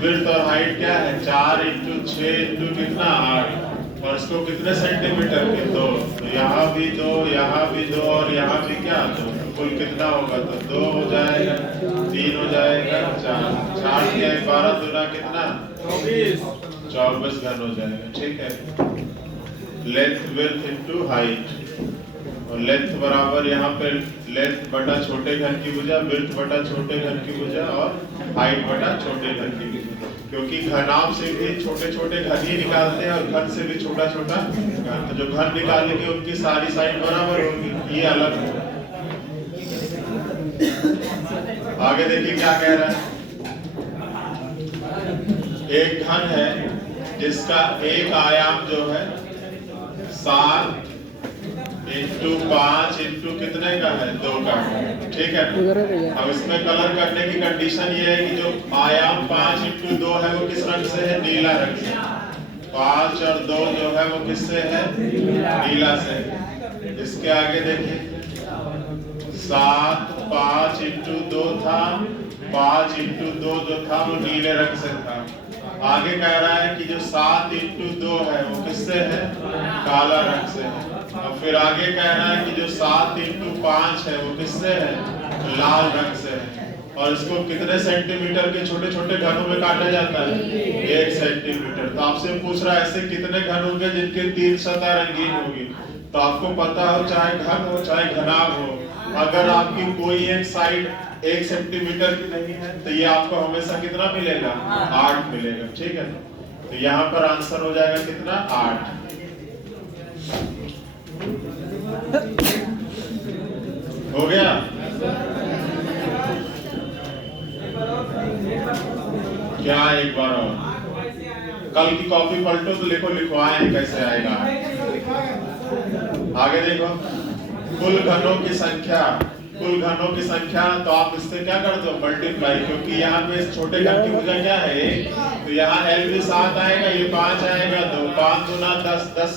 Width और height क्या है 4 इंटू 6 इंटू कितना 8 और इसको कितने सेंटीमीटर के 2। तो यहाँ भी 2, यहाँ भी 2 और यहाँ भी क्या 2। तो कुल कितना होगा तो 2 हो जाएगा, 3 हो जाएगा, 4 4 या 12 दूना कितना 24 घन हो जाएगा। ठीक है, लेंथ विड्थ इनटू हाइट और लेंथ बराबर यहाँ पे लेंथ बटा छोटे घन की भुजा, विड्थ बटा छोटे घन की भुजा और हाइट बटा छोटे घन की भुजा। क्योंकि घनाभ से भी छोटे छोटे घन ही निकालते हैं और घन से भी छोटा छोटा घन। तो जो घन निकालेंगे उनकी सारी साइड बराबर होगी, ये अलग है। आगे देखिए क्या कह रहा है। एक घन है जिसका एक आयाम जो है 7 इंटू 5 इंटू कितने का है 2 का है। ठीक है, अब इसमें कलर करने की कंडीशन ये है कि जो आयाम 5 इंटू 2 है वो किस रंग से है, नीला रंग से। 5 और 2 जो है वो किससे है, नीला से। इसके आगे देखिए 7 5 इंटू 2 था, 5 इंटू 2 जो था वो नीले रंग से था। आगे कह रहा है कि जो 7 इंटू 2 है वो किससे है, काला रंग से है। और फिर आगे कह रहा है कि जो 7 इंटू 5 है वो किससे है, लाल रंग से है। और इसको कितने सेंटीमीटर के छोटे छोटे घनों में काटा जाता है, 1 सेंटीमीटर। तो आपसे पूछ रहा है ऐसे कितने घन होंगे जिनके 3 सतह रंगीन होगी। तो आपको पता हो चाहे घन हो चाहे घनाभ हो, अगर आपकी कोई एक साइड 1 सेंटीमीटर की नहीं है तो ये आपको हमेशा कितना मिलेगा, 8 मिलेगा। ठीक है, तो यहाँ पर आंसर हो जाएगा कितना 8। हो गया। क्या एक बार और कल की कॉपी पलटो तो लिखो लिखवाए कैसे आएगा। आगे देखो, कुल घनों की संख्या, कुल घनों की संख्या तो आप इससे क्या कर दो मल्टीप्लाई, क्योंकि यहाँ पे छोटे घन की भुजा क्या है 1, तो यहाँ L भी 7 आएगा, ये 5 आएगा, 2 5 दूना 10, 10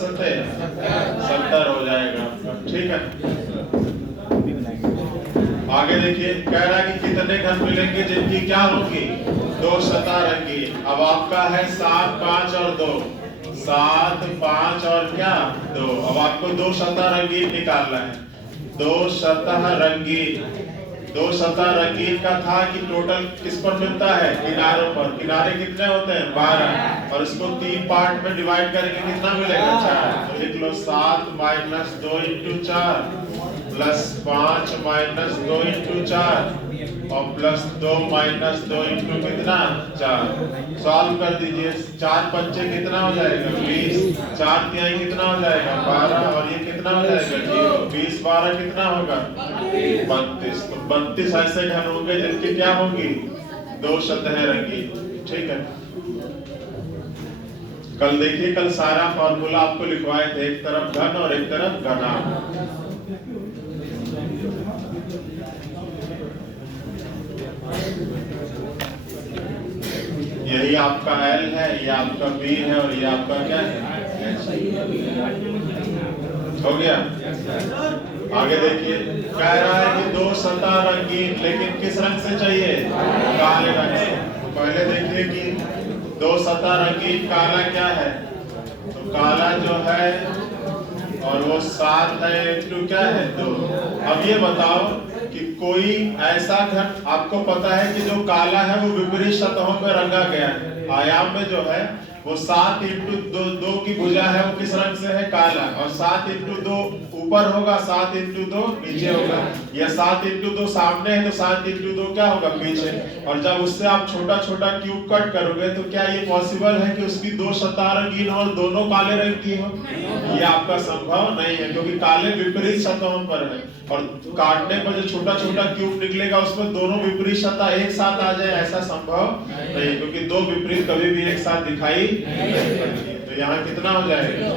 70 हो जाएगा। ठीक है, आगे देखिए कह रहा है कि कितने घन मिलेंगे जिनकी क्या होगी, 2 सतह रंगीन। अब आपका है 7 5 और 2, 7 5 और क्या 2। अब आपको 2 सतह रंगीन निकालना है। 2 सतह रंगीन, 2 सतह रंगीन का था कि टोटल किस पर मिलता है, किनारों पर। किनारे कितने होते हैं 12, और इसको 3 पार्ट में डिवाइड करेंगे कितना मिलेगा 4। तो लिख लो 7 minus 2 into 4 plus 5 minus 2 into 4 और प्लस 2 माइनस 2 इंटू कितना 4। सॉल्व कर दीजिए, 4 पंचे कितना हो जाएगा 20, 4 तिहाई कितना हो जाएगा 12 और ये कितना हो जाएगा 0। 20 12 कितना होगा 32। तो 32 ऐसे घन होंगे जिनकी क्या होगी 2 सतहें रंगीन। ठीक है, कल देखिए, कल सारा फॉर्मूला आपको लिखवाए थे, एक तरफ घन और एक तरफ घनाभ। यही आपका L है, ये आपका B है और ये आपका क्या है H। हो गया। आगे देखिए कह रहा है कि 2 सतह रंगीन, लेकिन किस रंग से चाहिए, काले रंग से। पहले देखिए कि 2 सतह रंगीन काला क्या है, तो काला जो है और वो 7 है इंटू क्या है 2। अब ये बताओ कि कोई ऐसा घन आपको पता है कि जो काला है वो विपरीत सतहों में रंगा गया है। आयाम में जो है वो 7 इंटू 2 की भुजा है वो किस रंग से है, काला। और 7 इंटू 2 ऊपर होगा, 7 इंटू 2 नीचे होगा, या 7 इंटू 2 सामने है तो 7 इंटू 2 क्या होगा पीछे। और जब उससे आप छोटा छोटा क्यूब कट करोगे तो क्या ये पॉसिबल है कि उसकी 2 सतह रंगीन हो और दोनों काले रंग की हो, ये आपका संभव नहीं है, क्योंकि काले विपरीत सतहों पर है। और काटने पर जो छोटा छोटा क्यूब निकलेगा उसमें दोनों विपरीत सतह एक साथ आ जाए, ऐसा संभव नहीं, क्योंकि 2 विपरीत कभी भी एक साथ दिखाई नहीं पड़ती। तो यहाँ कितना हो जाएगा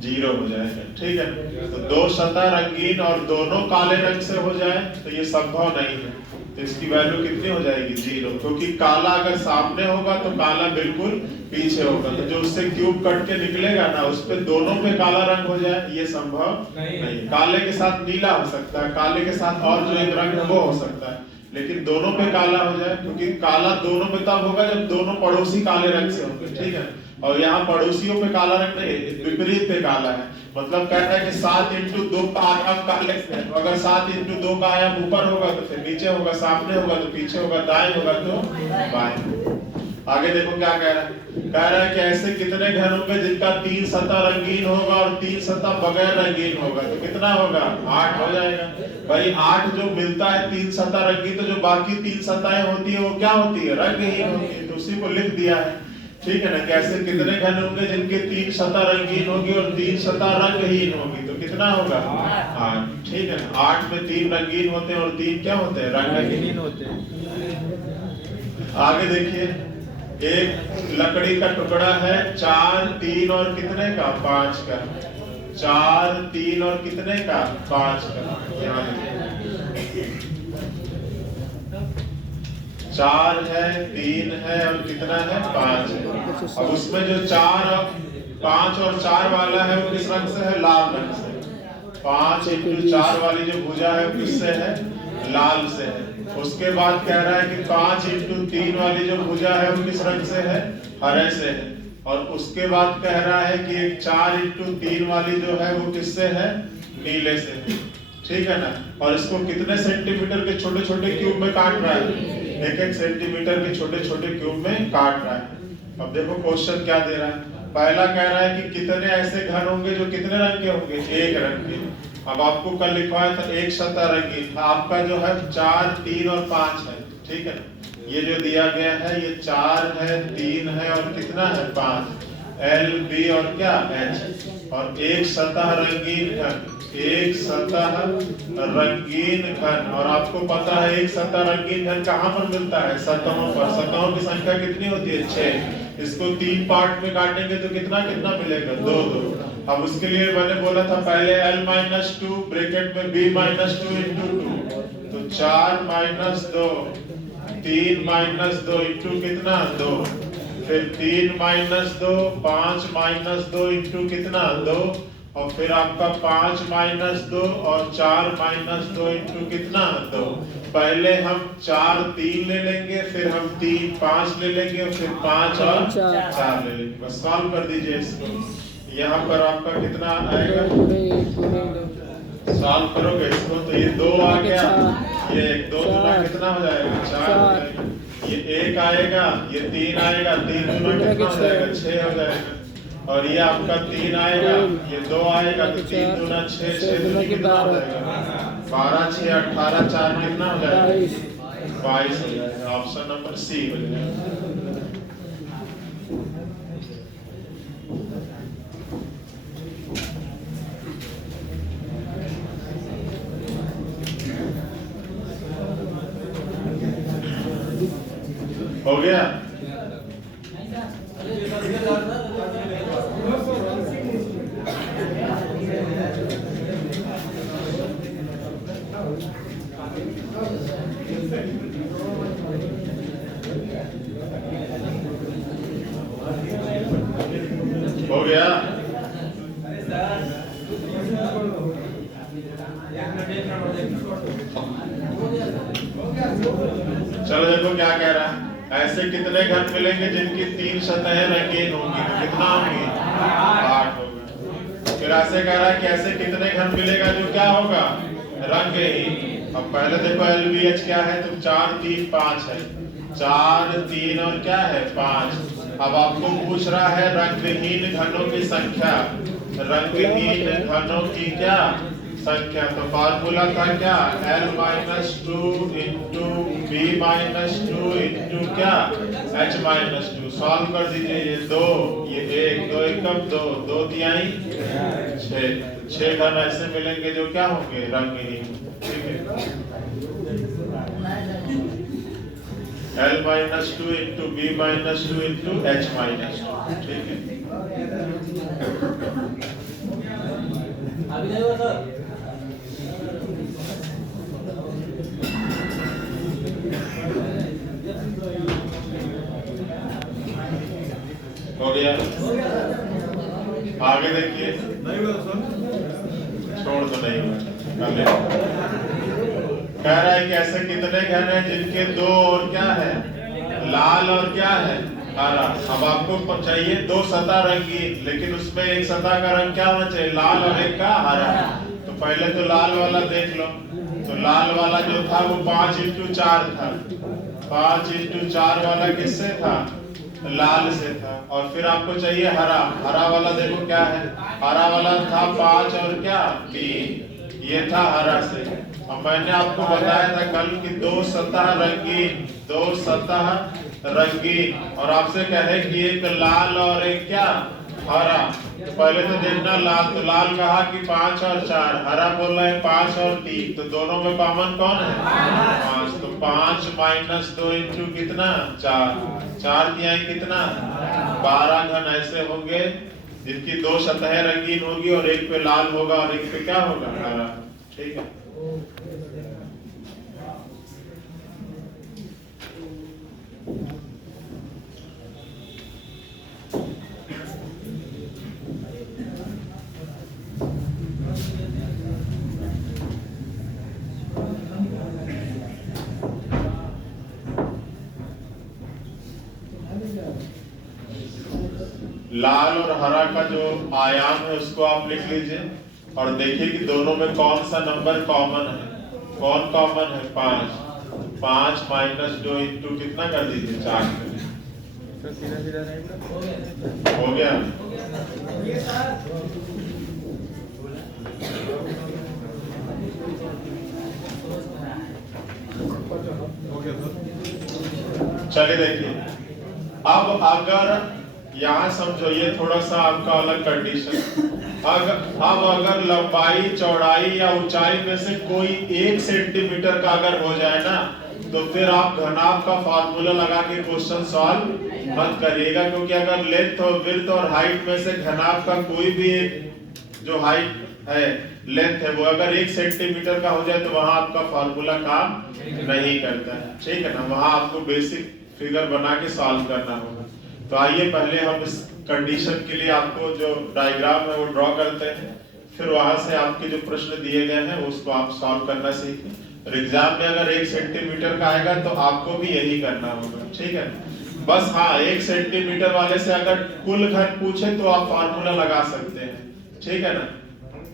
0 हो जाएगा। ठीक है, तो 2 सतह रंगीन और दोनों काले रंग से हो जाए तो ये संभव नहीं है। तो इसकी वैल्यू कितनी हो जाएगी 0, क्योंकि काला अगर सामने होगा तो काला बिल्कुल पीछे होगा। तो जो उससे क्यूब कट के निकलेगा ना उस पे दोनों पे काला रंग हो जाए, ये संभव नहीं। काले के साथ नीला हो सकता है, काले के साथ और जो एक रंग है वो हो सकता है, लेकिन दोनों पे काला हो जाए, क्योंकि काला दोनों पे तब होगा जब दोनों पड़ोसी काले रंग से होंगे, ठीक है। और यहाँ पड़ोसियों पे काला रंग नहीं, विपरीत पे काला है। मतलब कहता है कि 7x2 का आयाम काले से है। अगर 7x2 का आयाम ऊपर होगा तो फिर नीचे होगा, सामने होगा तो पीछे होगा, दाएं होगा तो बाएं। आगे देखो क्या कह रहा है। कह रहा है कि ऐसे कितने घर होंगे जिनका 3 सतह रंगीन होगा और 3 सतह बगैर रंगीन होगा, तो कितना होगा? 8 हो जाएगा। भाई 8 जो मिलता है 3 सतह रंगीन, तो जो बाकी 3 सतहें होती है वो क्या होती है? रंगहीन होती है। तो उसी को लिख दिया है, ठीक है ना। कैसे कितने घर होंगे जिनके 3 सतह रंगीन होगी और 3 सतह रंगहीन होगी, तो कितना होगा? 8, ठीक है ना। 8 में 3 रंगीन होते हैं और 3 क्या होते हैं? रंगहीन होते हैं। आगे देखिए, एक लकड़ी का टुकड़ा है 4, 3 और कितने का? 5 का। 4, 3 और कितने का? 5 का। ध्यान रखिए, 4 है, 3 है और कितना है? 5 है। अब उसमें जो 4 और 5 और 4 वाला है वो किस रंग से है? लाल रंग से। 5x4 वाली जो भुजा है वो किससे है? लाल से है। उसके बाद कह रहा है कि 5x3 वाली जो भुजा है वो किस रंग से है? हरे से है। और उसके बाद कह रहा है कि एक 4x3 वाली जो है वो किससे है? नीले से है, ठीक है ना। और इसको कितने सेंटीमीटर के छोटे छोटे क्यूब में काट रहा है? 1-1 सेंटीमीटर के छोटे छोटे क्यूब में काट रहा है। अब देखो क्वेश्चन क्या दे रहा है। पहला कह रहा है कि कितने ऐसे घर होंगे जो कितने रंग के होंगे? 1 रंग के। अब आपको कल लिखवाया था 1 सतह रंगीन, आपका जो है 4, 3 और 5 है, ठीक है ना। ये जो दिया गया है ये 4 है, 3 है और कितना है? 5। L, B और क्या? H। और 1 सतह रंगीन घन, 1 सतह रंगीन घन। और आपको पता है 1 सतह रंगीन घन कहाँ पर मिलता है? सतहों पर। सतहों की संख्या कितनी होती है? 6। इसको 3 पार्ट में काटेंगे तो कितना कितना मिलेगा? 2 2। अब उसके लिए मैंने बोला था पहले L-2 ब्रैकेट में B-2 इंटू 2, तो 4 - 2, 3 - 2 इंटू कितना? 2। फिर 3 - 2, 5 - 2 इंटू कितना? 2। और फिर आपका 5 - 2 और 4 - 2 इंटू कितना? 2। पहले हम 4 3 ले लेंगे, फिर हम 3 5 ले लेंगे और फिर 5 और 4 ले लेंगे। बस सॉल्व कर दीजिए इसको। यहाँ पर आपका कितना आएगा? सॉल्व करोगे इसको तो ये 2 आ गया, ये 2 दूना कितना हो जाएगा? 4 हो जाएगा। ये 1 आएगा, ये 3 आएगा, 3 दूना कितना हो जाएगा? 6 हो जाएगा। और ये आपका 3 आएगा, ये 2 आएगा, तो 3 दूना 6, 6 दूना कितना हो जाएगा? 12 6 18 4 कितना हो जाएगा? 22 हो जाएगा। ऑप्शन नंबर सी हो जाएगा। हो गया? हो गया? चलो देखो क्या कह रहा है। ऐसे कितने घर मिलेंगे जिनकी 3 सतहें रंगीन होंगी, तो कितना होंगी? 8 होगा। फिर ऐसे कह रहा है कि ऐसे कितने घर मिलेगा जो क्या होगा? रंगहीन। अब पहले देखो LVH क्या है? तो 4 3 5 है। 4 3 और क्या है? 5। अब आपको पूछ रहा है रंगहीन घनों की संख्या। रंगहीन घनों की क्या संख्या? तो फार्मूला था क्या? L-2 इंटू B-2 इंटू क्या? H-2। सॉल्व कर दीजिए। ये 2, ये 1, 2 एकम 2, 2 तिहाई 6 घन ऐसे मिलेंगे जो क्या होंगे? रंगहीन, ठीक है। L-2 into B-2 into H-2, ठीक है। हो गया? आगे देखिए। छोड़ दो, नहीं हुआ। कह रहा है कि ऐसे कितने घर हैं जिनके दो और क्या है, लाल और क्या है, हरा। अब आपको चाहिए दो सतह रंगीन, लेकिन उसमें एक सतह का रंग क्या होना चाहिए, लाल और एक का हरा। तो पहले तो लाल वाला देख लो। तो लाल वाला जो था वो 5x4 था। 5x4 वाला किससे था, लाल से था। और फिर आपको चाहिए हरा। हरा वाला देखो क्या है, हरा वाला था 5 और क्या 3, ये था हरा से। अब मैंने आपको बताया था कल कि दो सतह रंगीन, दो सतह रंगीन, और आपसे कहे कि एक लाल और एक क्या, हरा। तो पहले तो देखना लाल, तो लाल कहा कि 5 और 4, हरा बोल रहे हैं 5 और 3, तो दोनों में कॉमन कौन है, 5। तो 5 - 2 इंटू कितना 4, 4 तिहाई कितना 12 घन ऐसे होंगे जिनकी दो सतहें रंगीन होगी और एक पे लाल होगा और एक पे क्या होगा, हरा। ठीक है। लाल और हरा का जो आयाम है उसको आप लिख लीजिए और देखिए कि दोनों में कौन सा नंबर कॉमन है। कौन कॉमन है, 5। 5 - 2 इंटू कितना कर दीजिए 4 हो गया। चलिए देखिए, अब अगर यहाँ समझो ये थोड़ा सा आपका अलग कंडीशन। अब अगर लंबाई चौड़ाई या ऊंचाई में से कोई 1 सेंटीमीटर का अगर हो जाए ना, तो फिर आप घनाभ का फार्मूला लगा के क्वेश्चन सॉल्व मत करिएगा, क्योंकि अगर लेंथ और विड्थ और हाइट में से घनाभ का कोई भी एक जो हाइट है, लेंथ है, वो अगर 1 सेंटीमीटर का हो जाए तो वहां आपका फार्मूला काम नहीं करता है। ठीक है ना, वहां आपको बेसिक फिगर बना के सॉल्व करना होगा। तो आइए पहले हम इस कंडीशन के लिए आपको जो डायग्राम है वो ड्रॉ करते हैं, फिर वहां से आपके जो प्रश्न दिए गए हैं उसको आप सॉल्व करना सीखें। और एग्जाम में अगर 1 सेंटीमीटर का आएगा तो आपको भी यही करना होगा। ठीक है, बस हाँ 1 सेंटीमीटर वाले से अगर कुल घन पूछे तो आप फार्मूला लगा सकते हैं। ठीक है ना,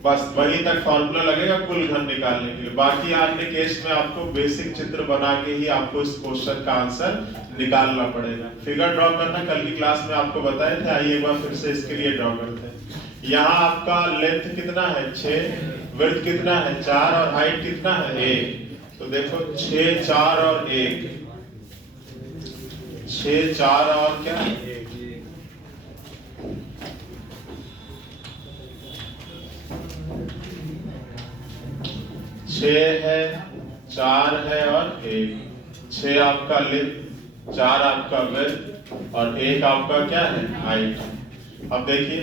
बस वहीं तक फार्मूला लगेगा कुल घन निकालने के लिए। बाकी आपने केस में आपको बेसिक चित्र बना के ही आपको इस क्वेश्चन का आंसर निकालना पड़ेगा। फिगर ड्रॉ करना कल की क्लास में आपको बताए थे, आइए एक बार फिर से इसके लिए ड्रॉ करते हैं। यहाँ आपका लेंथ कितना है 6, विड्थ कितना है 4 और हाइट कितना है 1। तो देखो 6, 4 और 1, 6, 4 और क्या 6 है, 4 है और 1। 6 आपका लेंथ, 4 आपका विड्थ और 1 आपका क्या है हाइट। अब देखिए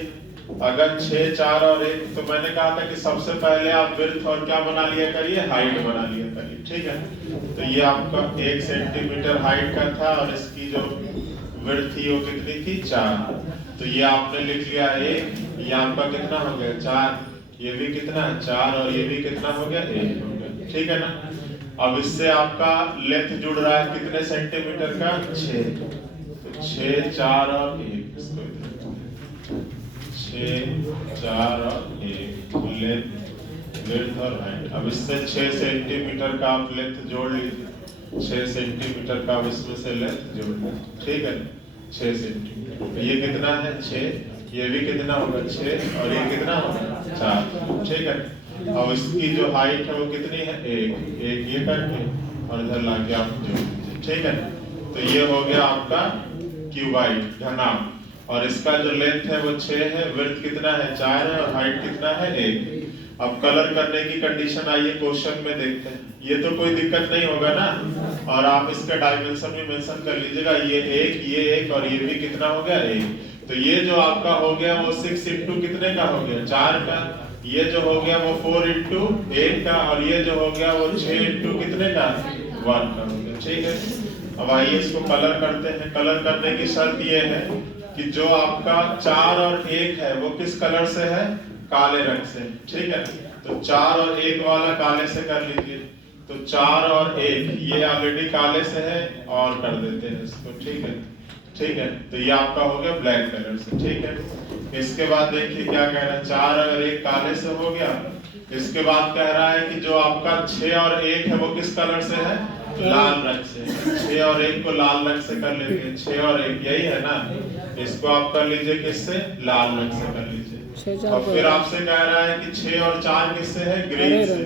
अगर 6, 4 और 1, तो मैंने कहा था कि सबसे पहले आप विड्थ और क्या बना लिया करिए, हाइट बना लिया करिए। ठीक है, तो ये आपका 1 सेंटीमीटर हाइट का था और इसकी जो विड्थ थी वो कितनी थी 4। तो ये आपने लिख लिया 1, ये आपका कितना हो गया 4, ये भी कितना है 4 और ये भी कितना हो गया 1 हो गया। ठीक है ना, अब इससे आपका लेंथ जुड़ रहा है कितने सेंटीमीटर का 6। तो 6, 4 और 1, इसको 6, 4 और 1 लेंथ विड्थ और हाइट। अब इससे 6 सेंटीमीटर का आप लेंथ जोड़ लीजिए, 6 सेंटीमीटर का अब इसमें से लेंथ जोड़ लीजिए। ठीक है, 6 सेंटीमीटर। तो ये कितना है 6, ये भी कितना होगा 6 और ये कितना होगा 4। ठीक है, अब इसकी जो हाइट है वो कितनी है 1, ये करके और इधर लाके आप जोड़ दीजिए। ठीक है, तो ये हो गया आपका क्यूबाइड घनाभ। और इसका जो लेंथ है वो 6 है, विड्थ कितना है 4 है और हाइट कितना है 1। अब कलर करने की कंडीशन आइए क्वेश्चन में देखते हैं। ये तो कोई दिक्कत नहीं होगा ना, और आप इसका डायमेंशन भी मेंशन कर लीजिएगा, ये 1, ये 1 और ये भी कितना हो गया 1। तो ये जो आपका हो गया वो 6 इंटू कितने का हो गया 4 का, ये जो हो गया वो 4 इंटू 1 का, और ये जो हो गया वो 6 इंटू कितने का 1 का हो गया। ठीक है, अब आइए इसको कलर करते हैं। कलर करने की शर्त ये है कि जो आपका 4 और 1 है वो किस कलर से है, काले रंग से। ठीक है, तो 4 और 1 वाला काले से कर लीजिए। तो 4 और 1 ये ऑलरेडी काले से है और कर देते हैं इसको। ठीक है, ठीक है, तो ये आपका हो गया ब्लैक कलर से। ठीक है, इसके बाद देखिए क्या कह रहा है, 4 और 1 काले से हो गया। इसके बाद कह रहा है कि जो आपका 6 और 1 है वो किस कलर से है, लाल रंग से। 6 और 1 को लाल रंग से कर लेंगे। 6 और 1 यही है ना, इसको आप कर लीजिए किससे, लाल रंग से कर लीजिए। और फिर आपसे कह रहा है कि 6 और 4 किससे है, ग्रीन से।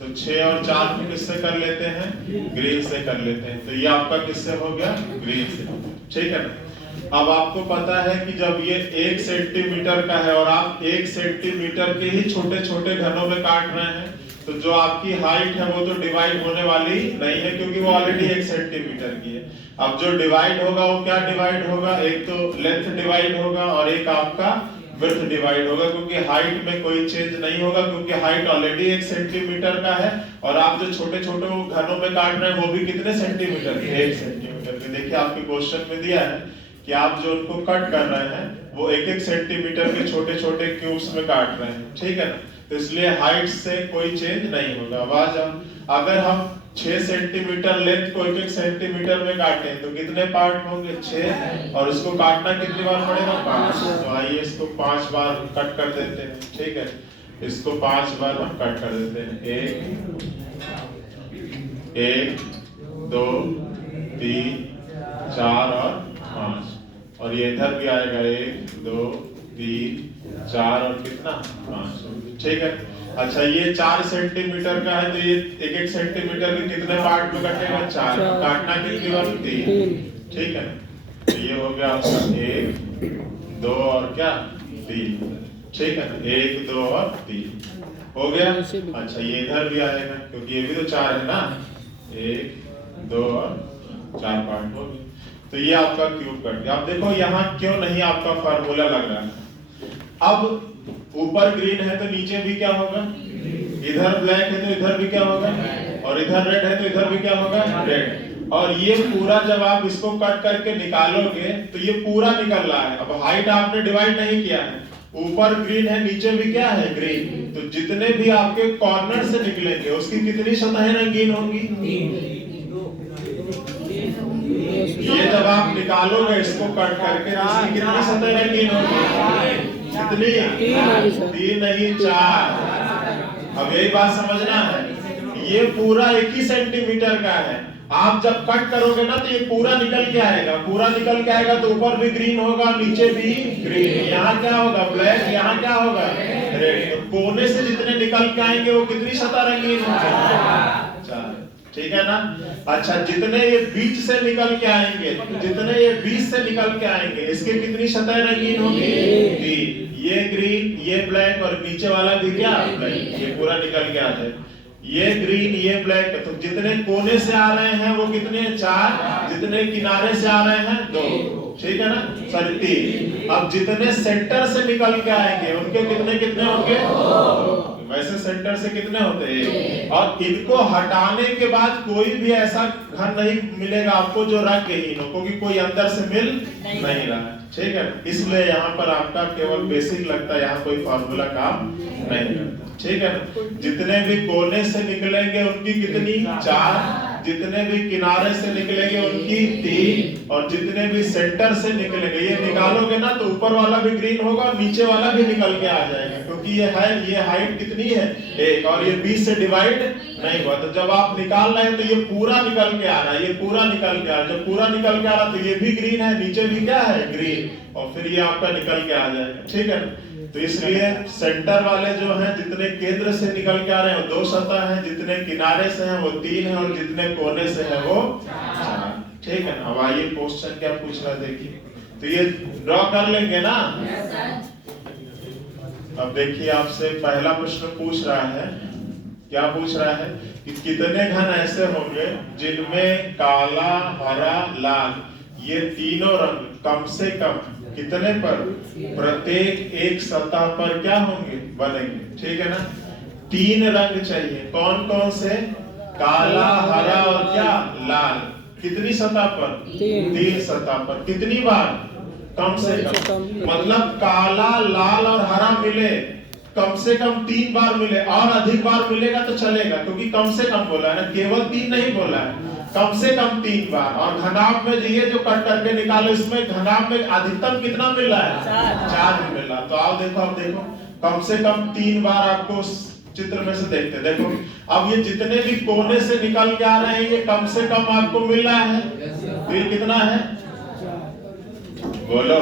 तो 6 और 4 को किससे कर लेते हैं, ग्रीन से कर लेते हैं। तो ये आपका किससे हो गया, ग्रीन से। ठीक है ना। अब आपको पता है कि जब ये 1 सेंटीमीटर का है और आप 1 सेंटीमीटर के ही छोटे छोटे घनों में काट रहे हैं, तो जो आपकी हाइट है वो तो डिवाइड होने वाली नहीं है, क्योंकि वो ऑलरेडी 1 सेंटीमीटर की है। अब जो डिवाइड होगा वो क्या डिवाइड होगा, एक तो लेंथ डिवाइड होगा और एक आपका विड्थ डिवाइड होगा, क्योंकि हाइट में कोई चेंज नहीं होगा, क्योंकि हाइट ऑलरेडी 1 सेंटीमीटर का है और आप जो छोटे छोटे घनों में काट रहे हैं वो भी कितने सेंटीमीटर के, 1 सेंटीमीटर के। देखिए आपके क्वेश्चन में दिया है कि आप जो उनको कट कर रहे हैं वो 1-1 सेंटीमीटर के छोटे छोटे क्यूब्स में काट रहे हैं। ठीक है ना, तो इसलिए हाइट से कोई चेंज नहीं होगा। अब आ जाओ, अगर हम 6 सेंटीमीटर लेंथ को 1-1 सेंटीमीटर में काटें तो कितने पार्ट होंगे, 6, और इसको काटना कितनी बार पड़ेगा, 5। तो आइए इसको 5 बार कट कर देते हैं। ठीक है, इसको 5 बार हम कट कर देते हैं। 1 2 3 4 और 5, और ये इधर भी आएगा 1 2 3 4 और कितना, 5। ठीक है, अच्छा ये 4 सेंटीमीटर का है, तो ये 1-1 सेंटीमीटर के कितने पार्ट में कटेगा, 4। काटना कितनी बार, 3। ठीक है, तो ये हो गया आपका 1 2 और क्या, 3। ठीक है, 1 2 और 3 हो गया। अच्छा ये इधर भी आएगा, क्योंकि ये भी तो 4 है ना, 1 2 और 4 पार्ट हो गए। तो ये आपका क्यूब कट गया। अब देखो यहाँ क्यों नहीं आपका फार्मूला लग रहा है। अब ऊपर ग्रीन है तो नीचे भी क्या होगा, इधर ब्लैक है तो इधर भी क्या होगा, और इधर रेड है तो इधर भी क्या होगा, रेड। और ये पूरा जब आप इसको कट करके निकालोगे तो ये पूरा निकल रहा है। अब हाइट आपने डिवाइड नहीं किया है, ऊपर ग्रीन है नीचे भी क्या है, ग्रीन। तो जितने भी आपके कॉर्नर से निकलेंगे उसकी कितनी सतहें रंगीन होंगी, ये जब आप निकालोगे इसको कट करके इसकी कितनी सतह रंगीन होगी, कितनी, 3 नहीं 4। अब यही बात समझना है, ये पूरा 1 ही सेंटीमीटर का है। आप जब कट करोगे ना तो ये पूरा निकल के आएगा, पूरा निकल के आएगा तो ऊपर भी ग्रीन होगा नीचे भी ग्रीन। यहाँ क्या होगा, ब्लैक, यहाँ क्या होगा, रेड। तो कोने से जितने निकल के आएंगे वो कितनी सतह रंगीन होगी, 4। ठीक है ना। अच्छा जितने ये बीच से निकल के आएंगे, जितने ये बीच से निकल के आएंगे इसके कितनी सतह रंगीन होगी, 3। ये ग्रीन, ये ब्लैक और नीचे वाला भी क्या, ब्लैक। ये पूरा निकल के आ जाए, ये ग्रीन ये ब्लैक। तो जितने कोने से आ रहे हैं वो कितने, 4। जितने किनारे से आ रहे हैं 2। ठीक है ना, सॉरी 3। अब जितने सेंटर से निकल के आएंगे उनके कितने कितने होंगे, 2। वैसे सेंटर से कितने होते हैं, और इनको हटाने के बाद कोई भी ऐसा घन नहीं मिलेगा आपको जो रंगहीन हो, क्योंकि कोई अंदर से मिल नहीं रहा है। ठीक है, इसलिए यहाँ पर आपका केवल बेसिक लगता है, यहाँ कोई फार्मूला काम नहीं करता। ठीक है ना, जितने भी कोने से निकलेंगे उनकी कितनी, 4। जितने भी किनारे से निकलेंगे उनकी 3, और जितने भी सेंटर से निकलेंगे, ये निकालोगे ना तो ऊपर वाला भी ग्रीन होगा और नीचे वाला भी निकल के आ जाएगा, क्योंकि ये है, ये हाइट कितनी है, 1, और ये 20 से डिवाइड नहीं हुआ। तो जब आप निकाल रहे हैं तो ये पूरा निकल के आ रहा है, ये पूरा निकल के आ रहा है। जब पूरा निकल के आ रहा है तो ये भी ग्रीन है, नीचे भी क्या है, ग्रीन, और फिर ये आपका निकल के आ जाएगा। ठीक है, तो इसलिए सेंटर वाले जो हैं जितने केंद्र से निकल के आ रहे हैं वो 2 सतह हैं, जितने किनारे से हैं वो 3 हैं, और जितने कोने से हैं वो 4। ठीक है ना। अब आइए क्वेश्चन क्या पूछ रहा है देखिए, तो ये ड्रॉ कर लेंगे ना। अब देखिए आपसे पहला प्रश्न पूछ रहा है, क्या पूछ रहा है कि कितने घन ऐसे होंगे जिनमें काला, हरा, लाल ये तीनों रंग कम से कम कितने पर, प्रत्येक एक सतह पर क्या होंगे, बनेंगे। ठीक है ना, 3 रंग चाहिए, कौन कौन से, काला, हरा और क्या, लाल। कितनी सतह पर, 3 सतह पर। कितनी बार, कम से कम। मतलब काला, लाल और हरा मिले कम से कम 3 बार मिले, और अधिक बार मिलेगा तो चलेगा, क्योंकि कम से कम बोला है ना, केवल 3 नहीं बोला है, कम से कम 3 बार। और घनाभ में ये जो कट करके निकालो, इसमें घनाभ में अधिकतम कितना मिल रहा है? 4 मिल रहा। तो आप देखो कम से कम 3 बार आपको चित्र में से देखते देखो। अब ये जितने भी कोने से निकल के आ रहे हैं, ये कम से कम आपको मिल रहा है। फिर कितना है बोलो?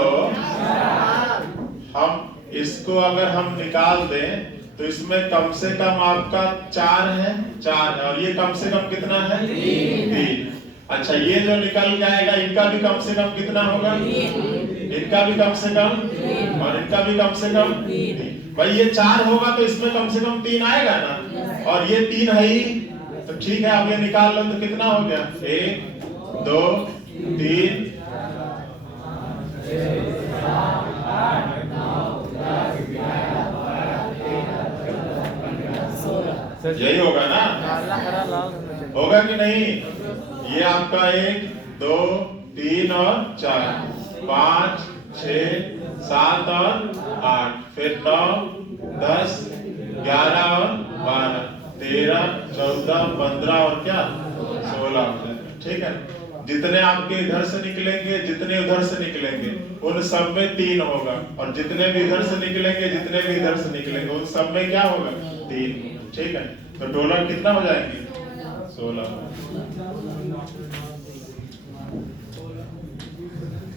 हम इसको अगर हम निकाल दें तो इसमें कम से कम आपका 4 है, 4 है, और ये कम से कम कितना है? 3। अच्छा, ये जो निकल जाएगा इनका भी कम से कम कितना होगा? इनका भी कम से कम, और इनका भी कम से कम 3। भाई ये 4 होगा तो इसमें कम से कम 3 आएगा ना, और ये 3 है ही, तो ठीक है। अब ये निकाल लो तो कितना हो गया? 1 2 3 यही होगा ना? होगा कि नहीं? ये आपका 1 2 3 और 4 5 6 7 और 8, फिर 9 10 11 और 12 13 14 15 और क्या 16 हो जाएगा। ठीक है, जितने आपके इधर से निकलेंगे, जितने उधर से निकलेंगे, उन सब में 3 होगा, और जितने भी इधर से निकलेंगे, जितने भी इधर से निकलेंगे, उन सब में क्या होगा? 3। ठीक है, तो डॉलर कितना हो जाएंगे? 16।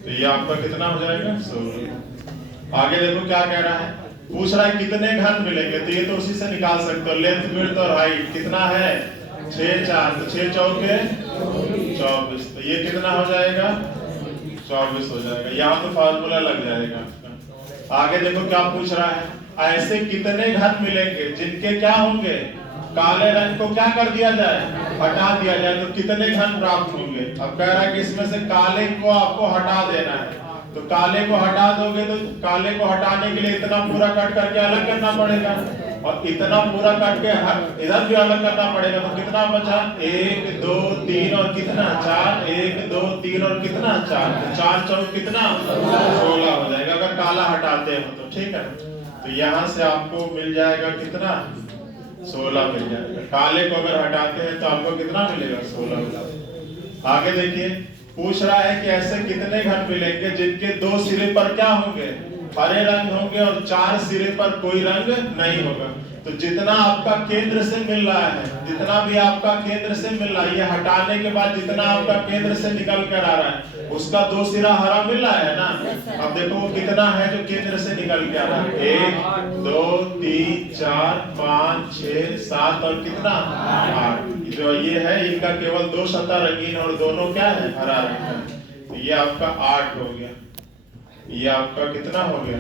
तो ये आपका कितना हो जाएगा? 16। आगे देखो क्या कह रहा है, पूछ रहा है कितने घन मिलेंगे, तो ये तो उसी से निकाल सकते हो। लेंथ, विड्थ और हाइट कितना है? 6 4, तो 6 चौके 24, तो ये कितना हो जाएगा? 24 हो जाएगा। यहाँ तो फार्मूला लग जाएगा। आगे देखो क्या पूछ रहा है, ऐसे कितने घन मिलेंगे जिनके क्या होंगे? काले रंग को क्या कर दिया जाए? हटा दिया जाए, तो कितने घन प्राप्त होंगे? अब कह रहा है कि इसमें से काले को आपको हटा देना है, तो काले को हटा दोगे तो काले को हटाने के लिए इतना पूरा कट करके अलग करना पड़ेगा, और इतना पूरा काट के इधर भी अलग करना पड़ेगा। तो कितना बचा? 1 2 3 और कितना? 4। 1 2 3 और कितना? 4। तो 4 चौक कितना? 16 हो जाएगा, अगर काला हटाते हो तो। ठीक है, तो यहाँ से आपको मिल जाएगा कितना? 16 मिल जाएगा। काले को अगर हटाते हैं तो आपको कितना मिलेगा? 16 मिलेगा। आगे देखिए, पूछ रहा है कि ऐसे कितने घन मिलेंगे जिनके 2 सिरे पर क्या होंगे? हरे रंग होंगे, और 4 सिरे पर कोई रंग नहीं होगा। तो जितना आपका केंद्र से मिल रहा है, जितना भी आपका केंद्र से मिल रहा है, ये हटाने के बाद जितना आपका केंद्र से निकल कर आ रहा है, उसका 2 सिरा हरा मिल रहा है ना। अब देखो वो कितना है जो केंद्र से निकल के आ रहा है? 1 2 3 4 5 6 7 और कितना? 8। जो ये है इनका केवल 2 सतह रंगीन, और दोनों क्या है? हरा रंग का। तो ये आपका 8 हो गया। ये आपका कितना हो गया?